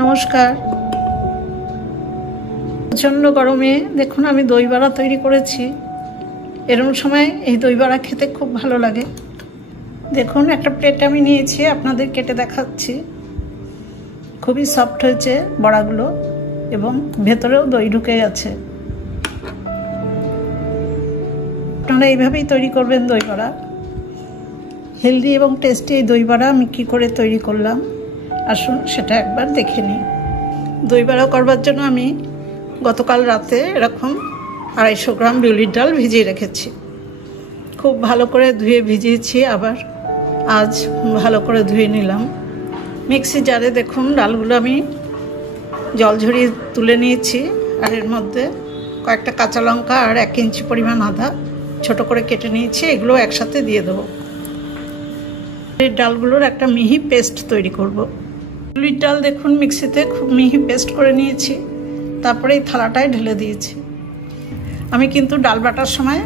নমস্কার। প্রচণ্ড গরমে দেখুন আমি দই বড়া তৈরি করেছি। এরকম সময় এই দই বড়া খেতে খুব ভালো লাগে। দেখুন একটা প্লেট আমি নিয়েছি, আপনাদের কেটে দেখাচ্ছি। খুবই সফট হয়েছে বড়াগুলো এবং ভেতরেও দই ঢুকে গেছে। আপনারা এইভাবেই তৈরি করবেন দই বড়া। হেলদি এবং টেস্টি এই দই বড়া আমি কী করে তৈরি করলাম আসুন সেটা একবার দেখে নিই। দই বড়া করবার জন্য আমি গতকাল রাতে এরকম 250 গ্রাম বিউলির ডাল ভিজিয়ে রেখেছি। খুব ভালো করে ধুয়ে ভিজিয়েছি, আবার আজ ভালো করে ধুয়ে নিলাম। মিক্সি জারে দেখুন ডালগুলো আমি জল ঝরিয়ে তুলে নিয়েছি, আর এর মধ্যে কয়েকটা কাঁচা লঙ্কা আর 1 ইঞ্চি পরিমাণ আদা ছোট করে কেটে নিয়েছি। এগুলো একসাথে দিয়ে দেবো। এই ডালগুলোর একটা মিহি পেস্ট তৈরি করব। বিউলির ডাল দেখুন মিক্সিতে খুব মিহি পেস্ট করে নিয়েছি, তারপরে এই থালাটায় ঢেলে দিয়েছি। আমি কিন্তু ডাল বাটার সময়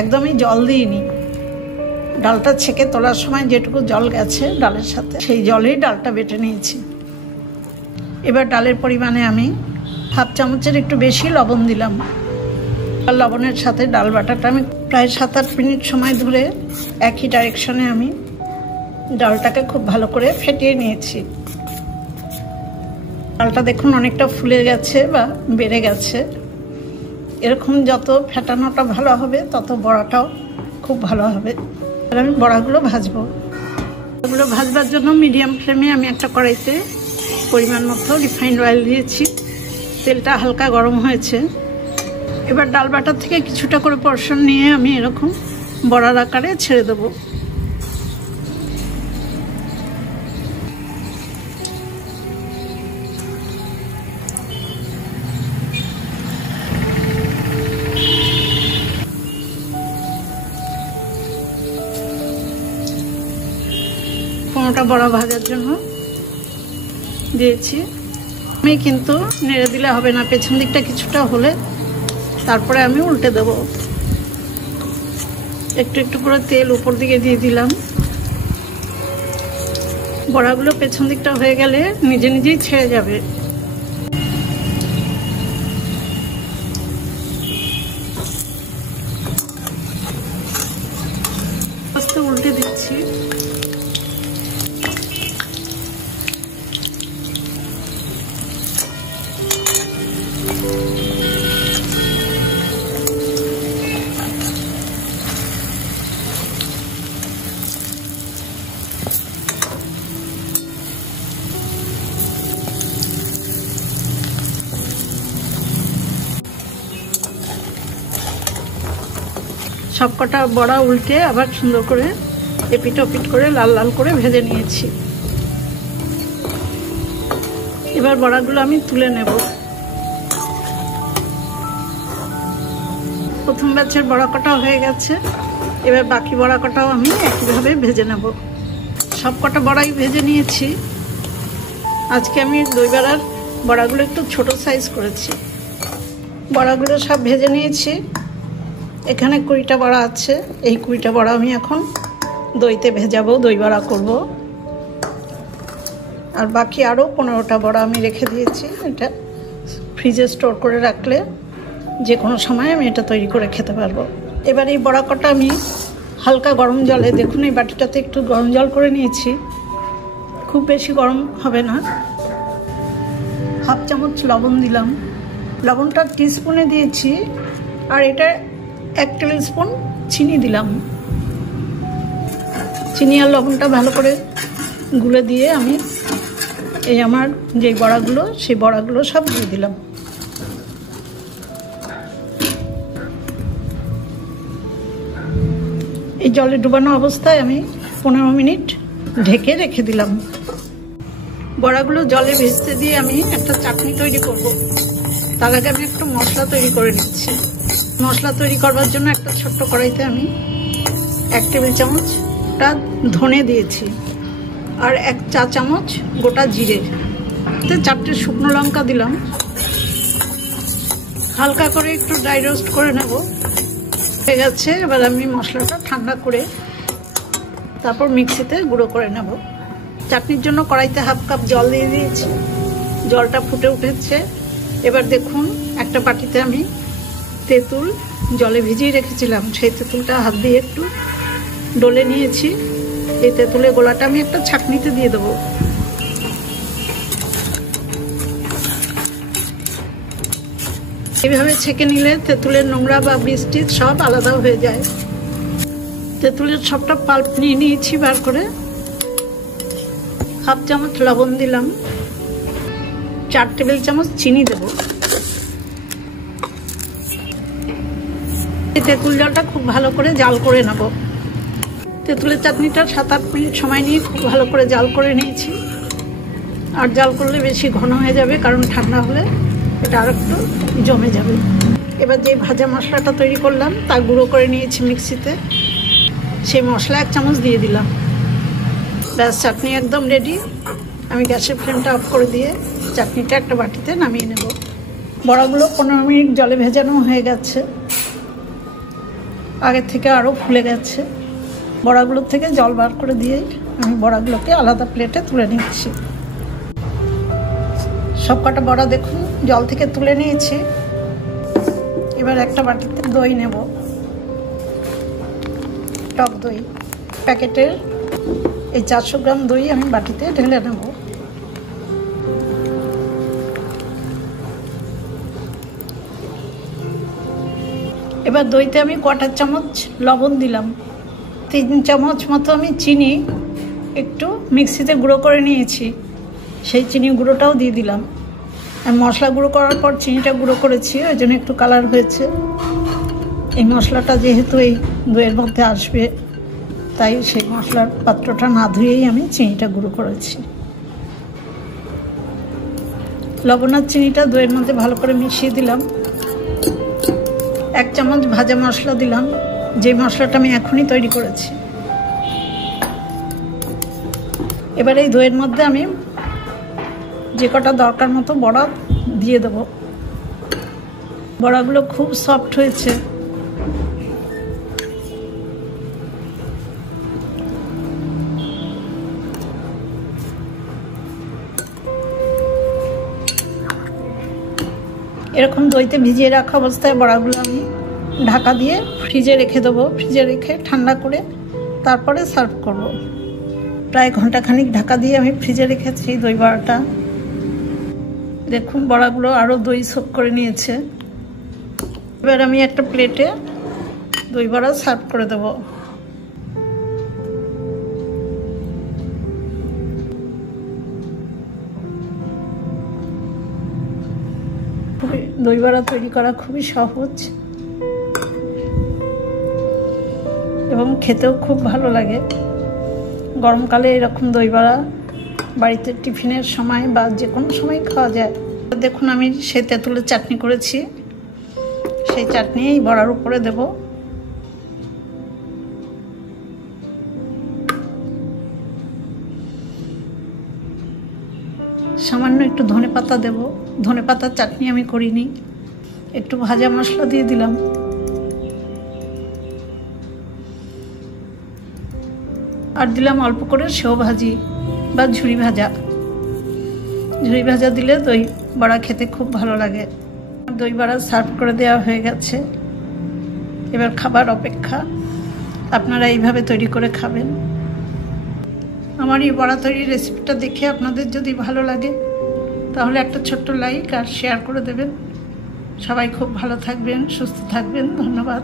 একদমই জল দিইনি। ডালটা ছেঁকে তোলার সময় যেটুকু জল গেছে ডালের সাথে, সেই জলেই ডালটা বেটে নিয়েছি। এবার ডালের পরিমাণে আমি 1/2 চামচের একটু বেশি লবণ দিলাম। আর লবণের সাথে ডাল বাটাটা আমি প্রায় 7-8 মিনিট সময় ধরে একই ডাইরেকশনে আমি ডালটাকে খুব ভালো করে ফেটিয়ে নিয়েছি। ডালটা দেখুন অনেকটা ফুলে গেছে বা বেড়ে গেছে। এরকম যত ফেটানোটা ভালো হবে তত বড়াটাও খুব ভালো হবে। আর আমি বড়াগুলো ভাজবো। এগুলো ভাজবার জন্য মিডিয়াম ফ্লেমে আমি একটা কড়াইতে পরিমাণ মতো রিফাইন্ড অয়েল দিয়েছি। তেলটা হালকা গরম হয়েছে। এবার ডাল বাটার থেকে কিছুটা করে পোর্শন নিয়ে আমি এরকম বড়ার আকারে ছেড়ে দেবো। কোনোটা বড়া ভাজার জন্য দিয়েছি। আমি কিন্তু নেড়ে দিলে হবে না, পেছন দিকটা কিছুটা হলে তারপরে আমি উল্টে দেব। একটু একটু করে তেল উপর দিকে দিয়ে দিলাম। বড়াগুলো পেছন দিকটা হয়ে গেলে নিজে নিজেই ছেড়ে যাবে। আস্তে উল্টে দিচ্ছি। সবকটা বড়া উল্টে আবার সুন্দর করে এপিট ওপিট করে লাল লাল করে ভেজে নিয়েছি। এবার বড়াগুলো আমি তুলে নেব। প্রথম ব্যাচের বড়া কটা হয়ে গেছে, এবার বাকি বড়া কটাও আমি একইভাবে ভেজে নেব। সবকটা বড়াই ভেজে নিয়েছি। আজকে আমি দই বড়ার বড়াগুলো একটু ছোট সাইজ করেছি। বড়াগুলো সব ভেজে নিয়েছি। এখানে 20টা বড়া আছে। এই 20টা বড়া আমি এখন দইতে ভেজাবো, দই বড়া করব। আর বাকি আরও 15টা বড়া আমি রেখে দিয়েছি। এটা ফ্রিজে স্টোর করে রাখলে যে কোনো সময় আমি এটা তৈরি করে খেতে পারবো। এবার এই বড়া কটা আমি হালকা গরম জলে, দেখুন এই বাটিটাতে একটু গরম জল করে নিয়েছি, খুব বেশি গরম হবে না। 1/2 চামচ লবণ দিলাম। লবণটা টিস্পুনে দিয়েছি, আর এটা 1 টেবিল স্পুন চিনি দিলাম। চিনি আর লবণটা ভালো করে গুলে দিয়ে আমি এই আমার যে বড়াগুলো, সেই বড়াগুলো সব দিয়ে দিলাম। এই জলে ডুবানো অবস্থায় আমি 15 মিনিট ঢেকে রেখে দিলাম। বড়াগুলো জলে ভেজতে দিয়ে আমি একটা চাটনি তৈরি করব। তার আগে আমি একটু মশলা তৈরি করে নিচ্ছি। মশলা তৈরি করবার জন্য একটা ছোট্ট কড়াইতে আমি 1 টেবিল চামচটা ধনে দিয়েছি, আর 1 চা চামচ গোটা জিরে, 4টে শুকনো লঙ্কা দিলাম। হালকা করে একটু ড্রাই রোস্ট করে নেব। হয়ে গেছে। এবার আমি মশলাটা ঠান্ডা করে তারপর মিক্সিতে গুঁড়ো করে নেব। চাটনির জন্য কড়াইতে হাফ কাপ জল দিয়ে দিয়েছি, জলটা ফুটে উঠেছে। এবার দেখুন একটা বাটিতে আমি তেঁতুল জলে ভিজিয়ে রেখেছিলাম, সেই তেঁতুলটা হাত দিয়ে একটু ডলে নিয়েছি। এই তেঁতুলের গোলাটা আমি একটা ছাঁকনিতে দিয়ে দেবো। এইভাবে ছেঁকে নিলে তেঁতুলের নোংরা বা বৃষ্টি সব আলাদা হয়ে যায়। তেঁতুলের সবটা পাল্প নিয়ে নিয়েছি বার করে। হাফ চামচ লবণ দিলাম, 4 টেবিল চামচ চিনি দেব। এই তেঁতুল জলটা খুব ভালো করে জাল করে নেব। তেঁতুলের চাটনিটা 7-8 মিনিট সময় নিয়ে খুব ভালো করে জাল করে নিয়েছি। আর জাল করলে বেশি ঘন হয়ে যাবে, কারণ ঠান্ডা হলে এটা আর একটু জমে যাবে। এবার যে ভাজা মশলাটা তৈরি করলাম তা গুঁড়ো করে নিয়েছি মিক্সিতে, সেই মশলা 1 চামচ দিয়ে দিলাম। ব্যাস, চাটনি একদম রেডি। আমি গ্যাসের ফ্লেমটা অফ করে দিয়ে চাটনিটা একটা বাটিতে নামিয়ে নেব। বড়াগুলো 15 মিনিট জলে ভেজানো হয়ে গেছে, আগের থেকে আরও ফুলে গেছে। বড়াগুলোর থেকে জল বার করে দিয়ে আমি বড়াগুলোকে আলাদা প্লেটে তুলে নিচ্ছি। সব কটা বড়া দেখুন জল থেকে তুলে নিয়েছি। এবার একটা বাটিতে দই নেব, টক দই। প্যাকেটের এই 400 গ্রাম দই আমি বাটিতে ঢেলে নেব। এবার দইতে আমি 1/4 চামচ লবণ দিলাম, 3 চামচ মতো আমি চিনি একটু মিক্সিতে গুঁড়ো করে নিয়েছি, সেই চিনি গুঁড়োটাও দিয়ে দিলাম। আমি মশলা গুঁড়ো করার পর চিনিটা গুঁড়ো করেছি, ওই জন্য একটু কালার হয়েছে। এই মশলাটা যেহেতু এই দইয়ের মধ্যে আসবে, তাই সেই মশলার পাত্রটা না ধুয়েই আমি চিনিটা গুঁড়ো করেছি। লবণ আর চিনিটা দইয়ের মধ্যে ভালো করে মিশিয়ে দিলাম। 1 চামচ ভাজা মশলা দিলাম, যে মশলাটা আমি এখনই তৈরি করেছি। এবার এই দইয়ের মধ্যে আমি যে কটা দরকার মতো বড়া দিয়ে দেব। বড়াগুলো খুব সফট হয়েছে। এরকম দইতে ভিজিয়ে রাখা অবস্থায় বড়াগুলো আমি ঢাকা দিয়ে ফ্রিজে রেখে দেবো। ফ্রিজে রেখে ঠান্ডা করে তারপরে সার্ভ করব। প্রায় ঘন্টাখানিক ঢাকা দিয়ে আমি ফ্রিজে রেখেছি দই বড়াটা। দেখুন বড়াগুলো আরও দই সোক করে নিয়েছে। এবার আমি একটা প্লেটে দই বড়া সার্ভ করে দেব। দই বড়া তৈরি করা খুবই সহজ এবং খেতেও খুব ভালো লাগে। গরমকালে এরকম দই বড়া বাড়িতে টিফিনের সময় বা যে কোনো সময় খাওয়া যায়। দেখুন আমি সেই তেঁতুলের চাটনি করেছি, সেই চাটনি এই বড়ার উপরে দেব। সামান্য একটু ধনেপাতা দেব। ধনেপাতার চাটনি আমি করিনি, একটু ভাজা মশলা দিয়ে দিলাম। আর দিলাম অল্প করে সেও ভাজি বা ঝুরি ভাজা। ঝুরি ভাজা দিলে দই বড়া খেতে খুব ভালো লাগে। দই বড়া সার্ভ করে দেওয়া হয়ে গেছে, এবার খাবার অপেক্ষা। আপনারা এইভাবে তৈরি করে খাবেন। আমার এই বড়া তৈরির রেসিপিটা দেখে আপনাদের যদি ভালো লাগে তাহলে একটা ছোট্ট লাইক আর শেয়ার করে দেবেন। সবাই খুব ভালো থাকবেন, সুস্থ থাকবেন। ধন্যবাদ।